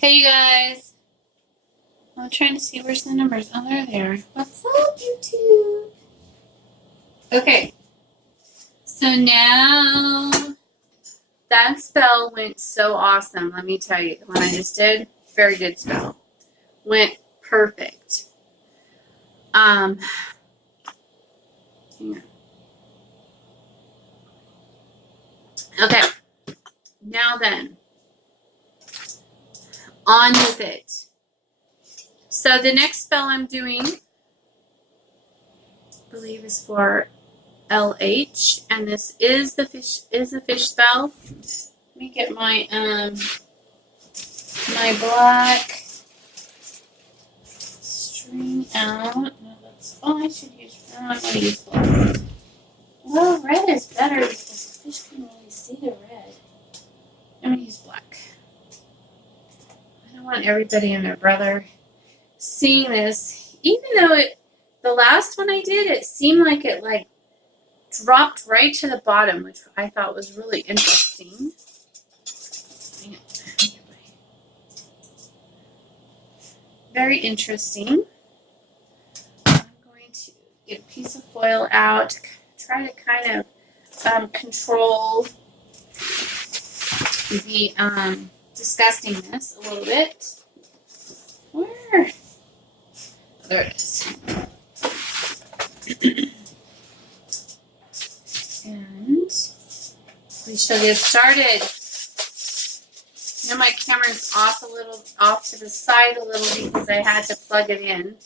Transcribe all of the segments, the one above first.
Hey you guys, I'm trying to see where's the numbers. Oh, they're there. What's up, YouTube? Okay, so now that spell went so awesome. Let me tell you, the one I just did, very good spell. Went perfect. Hang on. Okay, now then, on with it. So the next spell I'm doing, I believe, is for LH, and this is a fish spell. Let me get my my black string out. No, that's I should use. No, I'm gonna use black. Well, red is better because the fish can really see the red. I'm gonna use black. I don't want everybody and their brother seeing this, even though the last one I did, it seemed like it dropped right to the bottom, which I thought was really interesting. Very interesting. I'm going to get a piece of foil out, try to kind of control the disgustingness a little bit. Where? There it is. And we shall get started. You know, my camera's off to the side a little because I had to plug it in.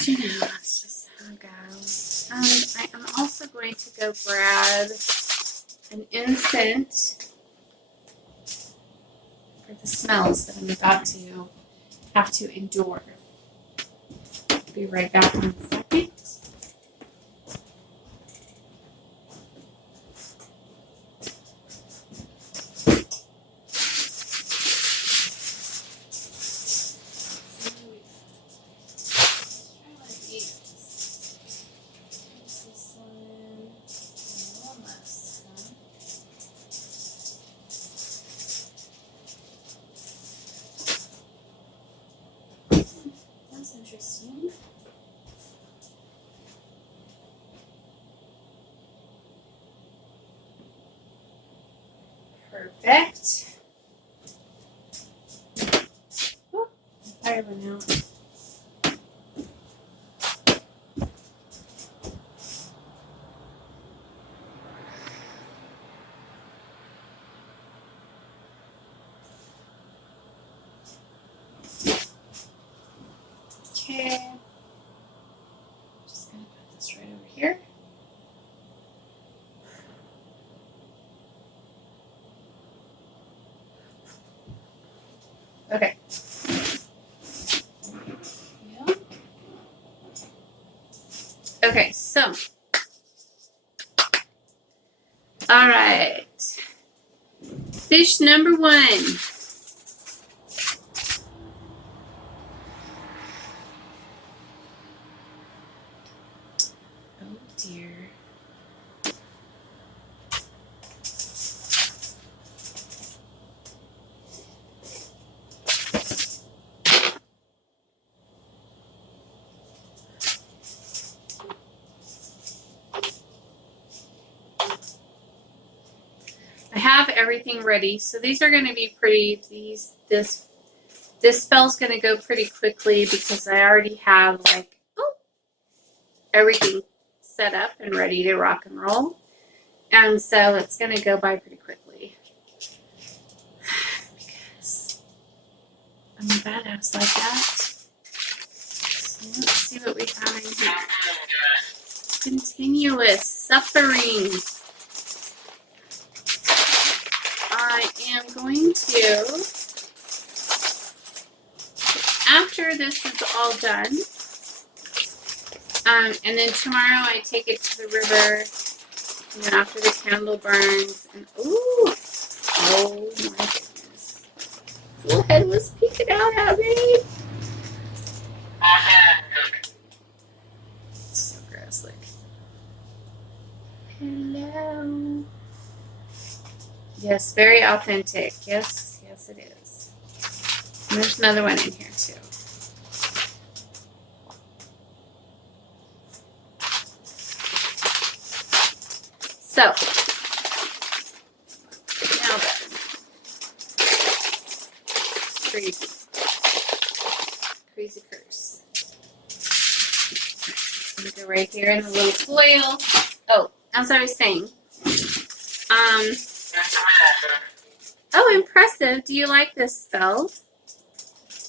You know, that's just how it goes. And I am also going to go grab an incense for the smells that I'm about to have to endure. Be right back in a second. That's interesting. Perfect. Oh, fire went out. Okay. Just gonna put this right over here. Okay. Yeah. Okay, so. All right. Fish number 1. Oh dear. I have everything ready. So these are going to be pretty, this spell's going to go pretty quickly because I already have everything set up and ready to rock and roll. And so it's going to go by pretty quickly. Because I'm a badass like that. So let's see what we have in here. Continuous suffering. I am going to, after this is all done, and then tomorrow I take it to the river, and then after the candle burns, and ooh, oh my goodness. Full head was peeking out at me. So gross, like. Hello. Yes, very authentic. Yes. Yes, it is. And there's another one in here too. So, now then, crazy, crazy curse. I'm gonna go right here in the little foil. Oh, as I was saying, oh, impressive. Do you like this spell?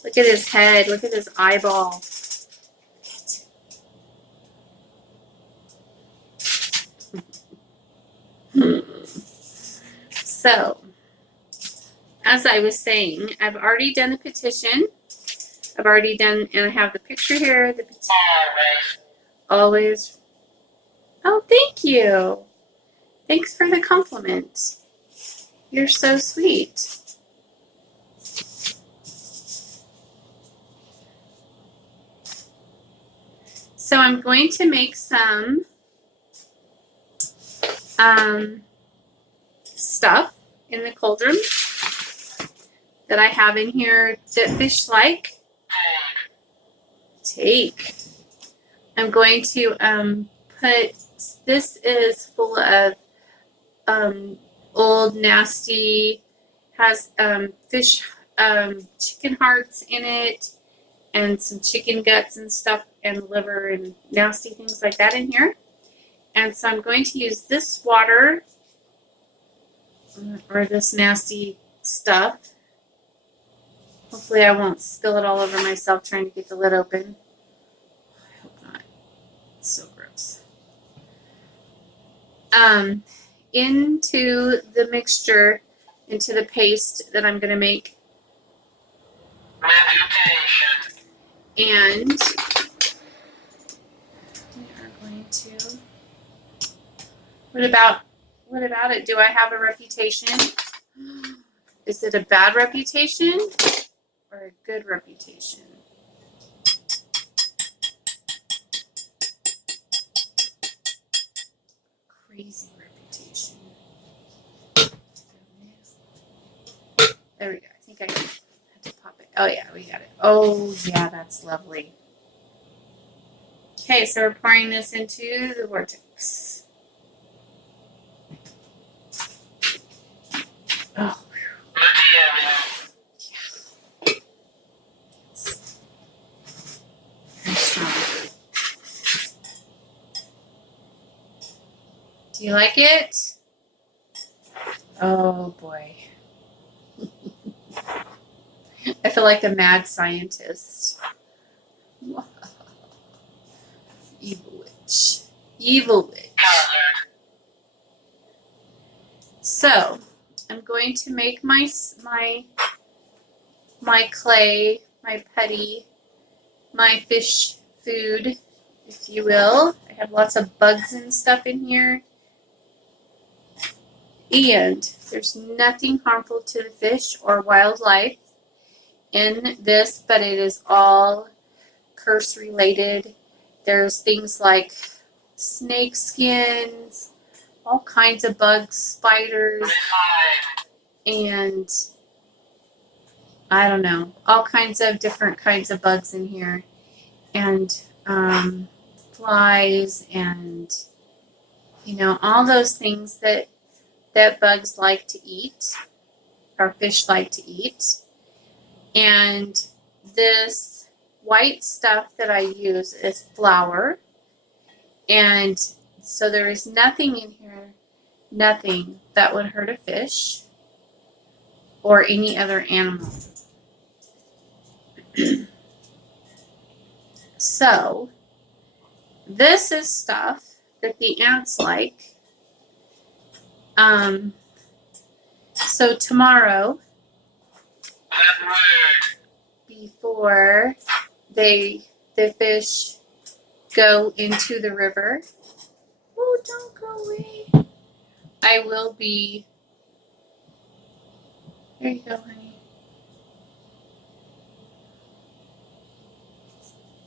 Look at his head. Look at his eyeball. So, as I was saying, I've already done the petition. I've already done, and I have the picture here. The petition. Always. Oh, thank you. Thanks for the compliment. You're so sweet. So I'm going to make some stuff in the cauldron that I have in here that fish like. Take. I'm going to put, this is full of old nasty, has fish, chicken hearts in it, and some chicken guts and stuff, and liver and nasty things like that in here. And so I'm going to use this water, or this nasty stuff. Hopefully I won't spill it all over myself trying to get the lid open. I hope not. It's so gross. Into the mixture, into the paste that I'm going to make. And we are going to, what about it? Do I have a reputation? Is it a bad reputation or a good reputation? Crazy reputation. There we go. I think I had to pop it. Oh yeah, we got it. Oh yeah, that's lovely. Okay, so we're pouring this into the vortex. Oh. Yeah. Very strong. Do you like it? Oh boy. I feel like a mad scientist. Evil witch. Evil witch. So, I'm going to make my clay, my putty, my fish food, if you will. I have lots of bugs and stuff in here. And there's nothing harmful to the fish or wildlife in this, but it is all curse related. There's things like snake skins, all kinds of bugs, spiders, and I don't know, all kinds of different kinds of bugs in here, and flies, and you know, all those things that bugs like to eat, or fish like to eat. And this white stuff that I use is flour, and so there is nothing in here, nothing that would hurt a fish or any other animal. So this is stuff that the ants like. So tomorrow, before the fish go into the river, oh, don't go away, I will be, there you go, honey.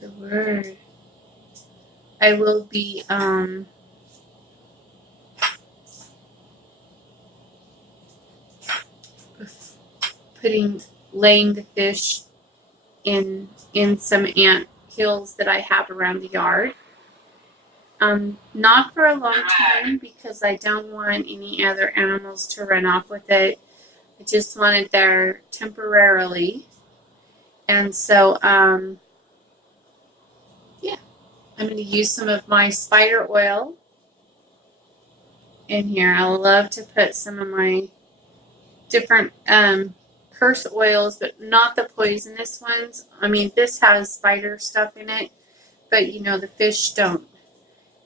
The word. I will be laying the fish in some ant hills that I have around the yard. Not for a long time because I don't want any other animals to run off with it. I just want it there temporarily. And so, yeah, I'm going to use some of my spider oil in here. I love to put some of my different curse oils, but not the poisonous ones. I mean, this has spider stuff in it, but you know, the fish don't.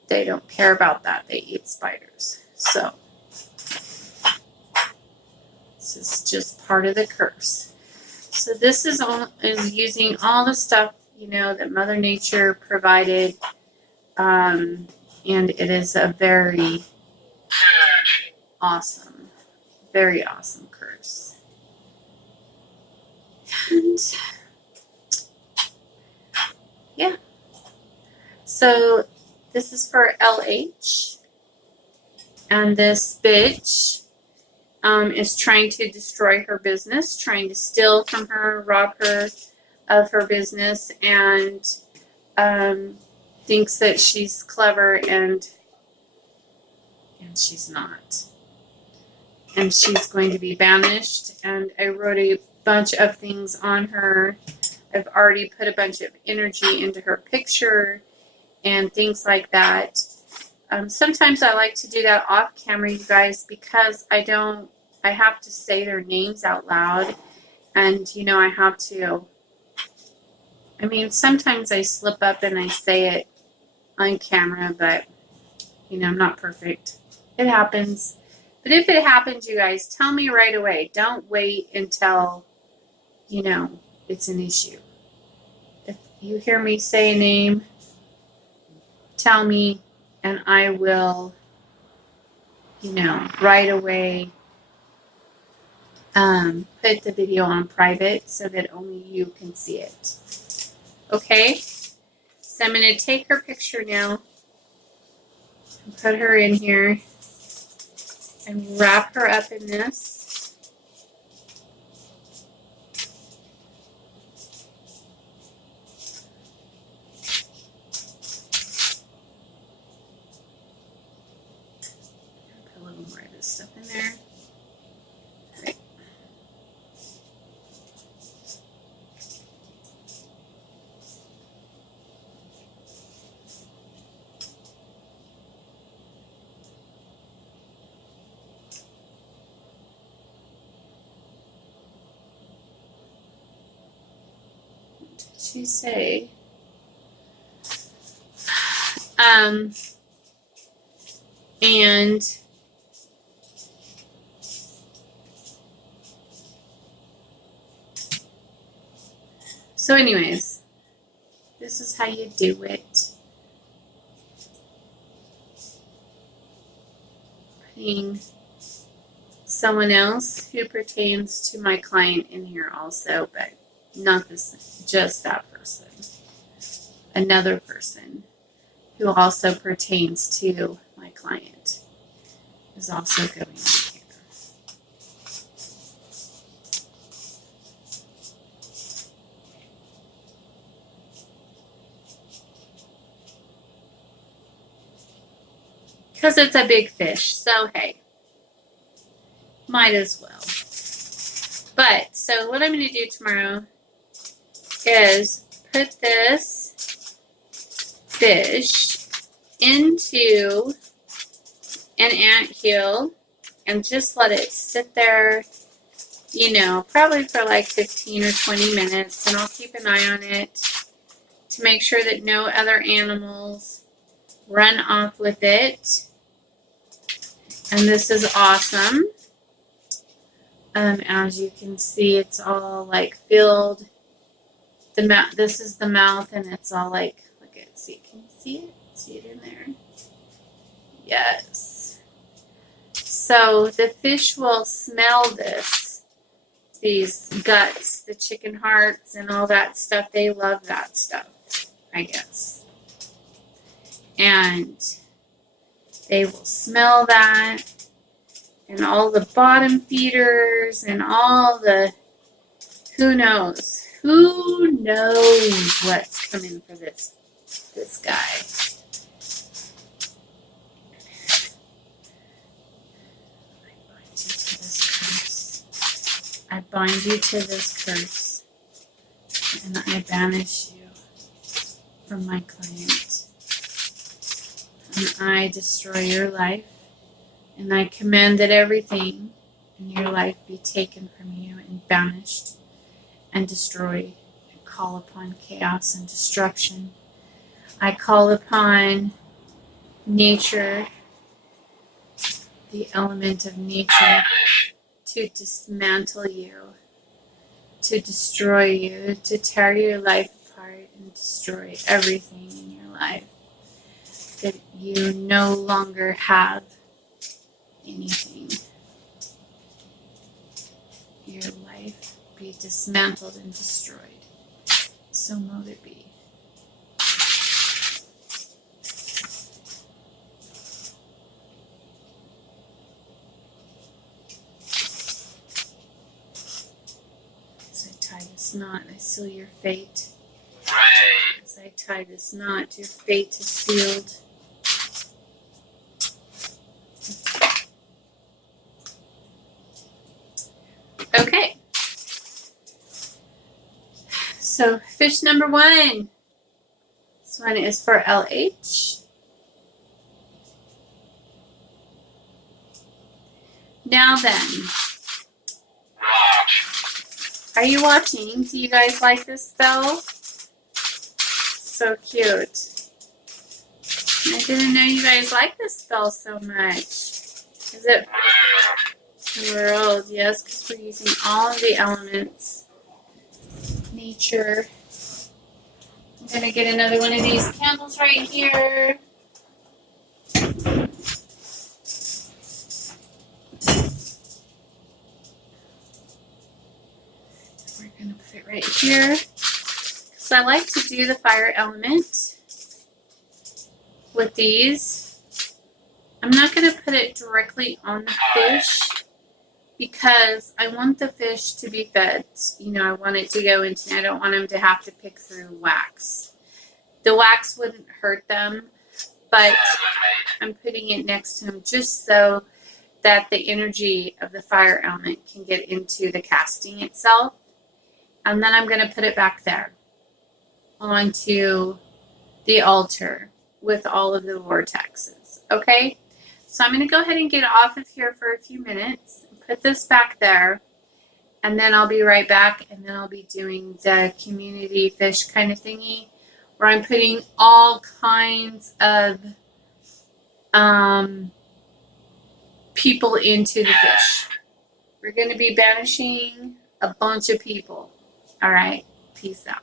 They don't care about that. They eat spiders. So this is just part of the curse. So this is using all the stuff, you know, that Mother Nature provided. And it is a very awesome curse. And yeah. So this is for LH. And this bitch is trying to destroy her business, trying to steal from her, rob her of her business, and thinks that she's clever, and she's not. And she's going to be banished. And I wrote a bunch of things on her. I've already put a bunch of energy into her picture and things like that. Sometimes I like to do that off camera, you guys, because I have to say their names out loud. And, you know, I have to, I mean, sometimes I slip up and I say it on camera, but, you know, I'm not perfect. It happens. But if it happens, you guys, tell me right away. Don't wait until, you know, it's an issue. If you hear me say a name, tell me, and I will, you know, right away put the video on private so that only you can see it. Okay? So I'm going to take her picture now and put her in here and wrap her up in this. Put a little more of this stuff in there. Okay. She say and so anyways, this is how you do it. Putting someone else who pertains to my client in here also, but not this, just that person. Another person who also pertains to my client is also going in here. Because it's a big fish, so hey, might as well. But, so what I'm going to do tomorrow is put this fish into an anthill and just let it sit there, you know, probably for like 15 or 20 minutes. And I'll keep an eye on it to make sure that no other animals run off with it. And this is awesome. As you can see, it's all like filled. This is the mouth, and it's all like, look at, see, can you see it? See it in there? Yes. So the fish will smell this, these guts, the chicken hearts and all that stuff. They love that stuff, I guess. And they will smell that. And all the bottom feeders and all the Who knows? Who knows what's coming for this guy? I bind you to this curse, and I banish you from my client. And I destroy your life, and I command that everything in your life be taken from you and banished and destroyed. I call upon chaos and destruction. I call upon nature, the element of nature, to dismantle you, to destroy you, to tear your life apart and destroy everything in your life. That you no longer have anything. Your life be dismantled and destroyed. So mote it be. As I tie this knot, I seal your fate. As I tie this knot, your fate is sealed. Okay. So fish number 1. This one is for LH. Now then, are you watching? Do you guys like this spell? So cute. I didn't know you guys like this spell so much. Is it world? Yes, because we're using all of the elements. Nature. I'm going to get another one of these candles right here. We're going to put it right here. Because I like to do the fire element with these. I'm not going to put it directly on the fish because I want the fish to be fed. You know, I want it to go into, I don't want them to have to pick through wax. The wax wouldn't hurt them, but I'm putting it next to them just so that the energy of the fire element can get into the casting itself. And then I'm going to put it back there onto the altar with all of the vortexes. Okay? So I'm going to go ahead and get off of here for a few minutes. Put this back there. And then I'll be right back. And then I'll be doing the community fish kind of thingy, where I'm putting all kinds of people into the fish. We're going to be banishing a bunch of people. All right. Peace out.